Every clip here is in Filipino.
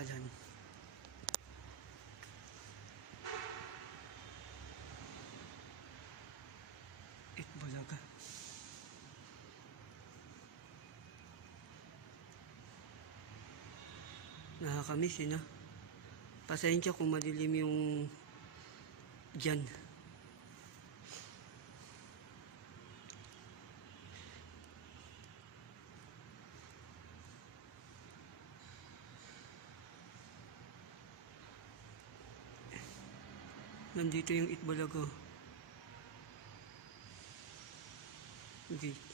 Alan. Itbulaga. Nakakamiss no? Pasensya kung madilim yung dyan. Nandito yung Itbulaga. Gate.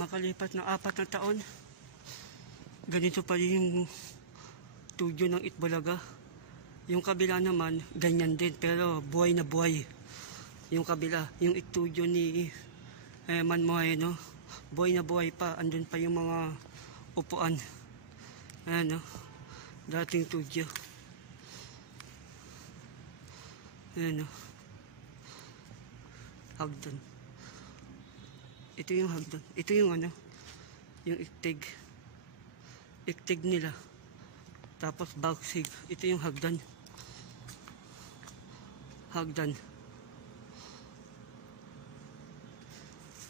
Makalipat ng 4 na taon, ganito pa yung studio ng Itbulaga. Yung kabila naman, ganyan din, pero buhay na buhay. Yung kabila, yung studio ni Man Moreno, buhay na buhay pa. Andun pa yung mga upuan. Ayan o, dating studio. Ayan o, hagdan. Ito yung hagdan. Ito yung ano, yung iktig. Iktig nila. Tapos bagsig. Ito yung hagdan. Hagdan.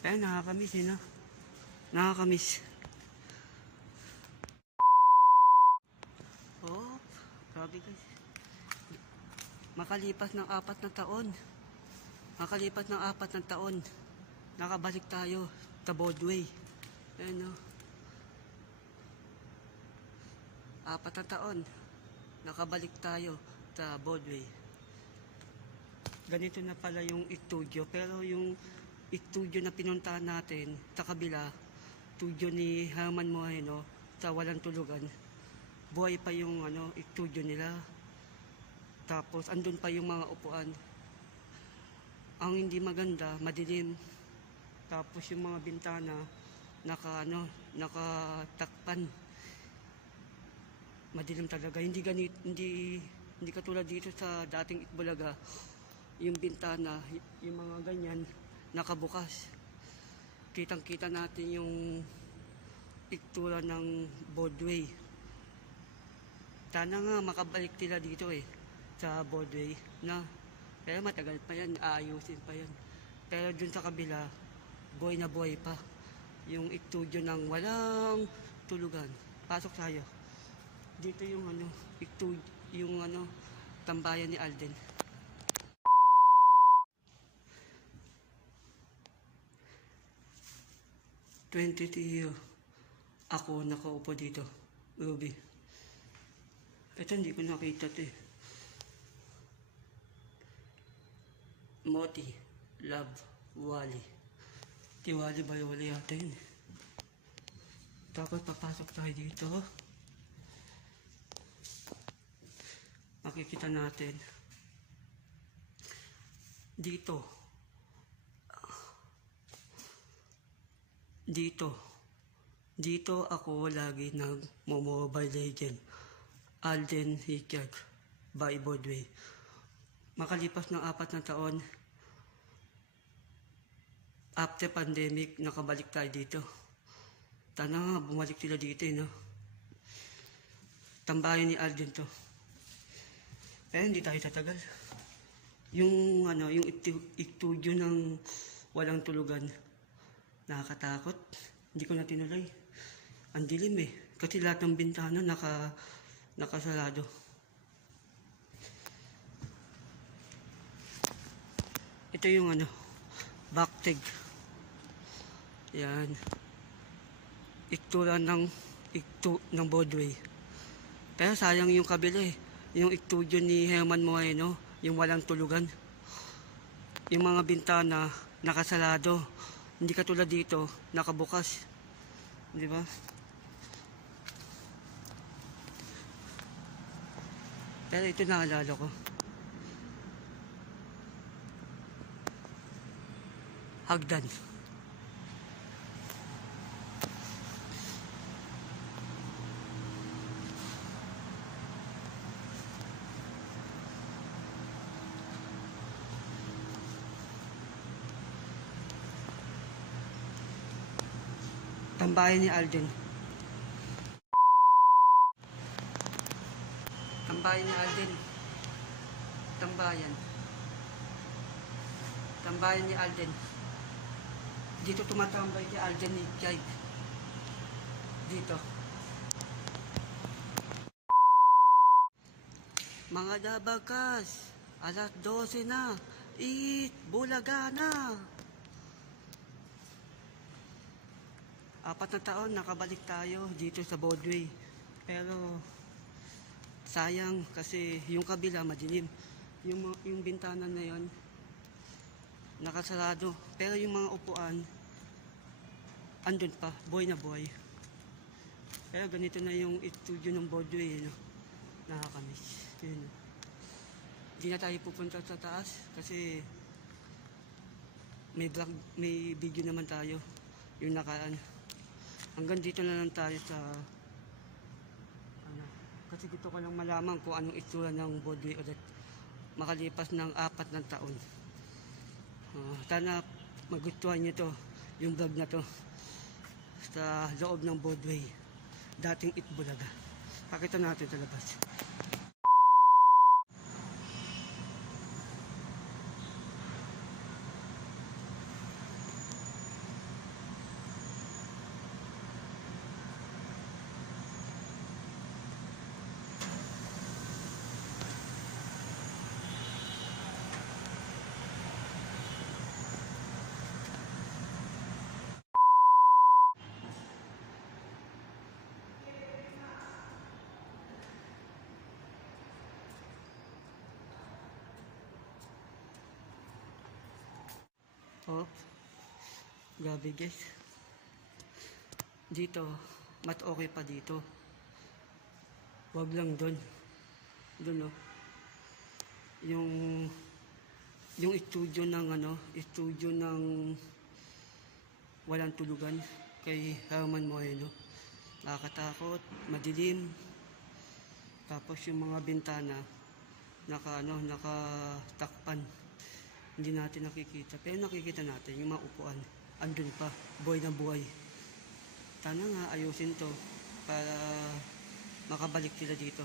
Kaya nakakamiss no? Nakakamiss. Oh, grabe guys. Makalipas ng 4 na taon. Makalipas ng 4 na taon. Nakabalik tayo sa Broadway. Ayan o. 4 na taon. Nakabalik tayo sa Broadway. Ganito na pala yung studio. Pero yung studio na pinuntahan natin sa kabila, studio ni Herman Moreno sa Walang Tulugan, buhay pa yung ano, studio nila. Tapos andun pa yung mga upuan. Ang hindi maganda, madilim. Tapos yung mga bintana nakatakpan. Madilim talaga. Hindi katulad dito sa dating Itbulaga. Yung bintana, yung mga ganyan nakabukas. Kitang-kita natin yung itsura ng Broadway. Sana nga makabalik sila dito sa Broadway na. Pero matagal pa yan, aayusin pa yan. Pero dun sa kabila, buhay na buhay pa. Yung studio ng Walang Tulugan. Pasok tayo. Dito yung ano, studio, yung ano, tambayan ni Alden. Ako nakaupo dito. Ruby. Ito hindi ko nakita ito Moti, Love, Wally. Tiwali ba yung wali yata yun? Tapos papasok tayo dito. Makikita natin. Dito ako lagi nag-Mobile Legend. Alden Richard by Broadway. Makalipas ng 4 na taon, after pandemic, nakabalik tayo dito. Sana nga bumalik sila dito no? Tambayan ni Alden to. Pero hindi tayo tatagal. Yung ano, yung studio ng Walang Tulugan, nakakatakot. Hindi ko na tinuloy. Ang dilim kasi lahat ng bintana nakasarado. Ito yung ano, backtig. Yan. Iktura ng Broadway. Pero sayang yung kabila yung studio ni Herman Moreno, yung Walang Tulugan. Yung mga bintana nakasalado. Hindi katulad dito, nakabukas. Di ba? Pero ito naalala ko. Hagdan. Tambayan ni Alden. Tambayan ni Alden. Tambayan. Tambayan ni Alden. Dito tumatambay ni Alden ni Jai. Dito. Mga dabagas, alas 12 na. Eat, bulaga na. 4 na taon nakabalik tayo dito sa Broadway. Pero sayang kasi yung kabila madilim. Yung bintana na yon nakasarado. Pero yung mga upuan andun pa, buhay na buhay. Pero ganito na yung studio ng Broadway, no? Nakakamiss. Yun. Hindi na tayo pupunta sa taas kasi may vlog, may video naman tayo. Yung nakaan. Hanggang dito na lang tayo sa ano, kasi dito ko lang malaman kung anong itsura ng Broadway ulit makalipas ng 4 na taon. Sana magustuhan nyo to, yung vlog na to sa loob ng Broadway, dating Itbulaga. Pakita natin sa labas. Oh, grabe guys. Dito, mat okay pa dito. Wag lang doon. Doon oh. Yung studio ng ano, studio ng walang tulugan kay Herman Moreno. Nakakatakot, madilim. Tapos yung mga bintana nakatakpan. Hindi natin nakikita. Pero nakikita natin yung mga upuan. Andun pa. Buhay na buhay. Sana nga ayusin to para makabalik sila dito.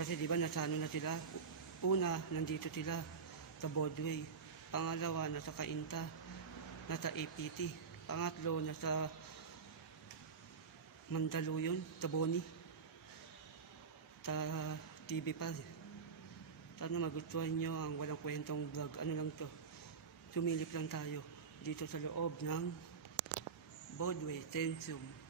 Kasi di ba nasano na sila? Una, nandito sila sa Broadway. Pangalawa, nasa Cainta. Nasa APT. Pangatlo, nasa Mandaluyong, sa Boni. Sa TV5. Sana magustuhan nyo ang walang kwentong vlog. Ano lang to? Sumilip lang tayo dito sa loob ng Broadway Tensium.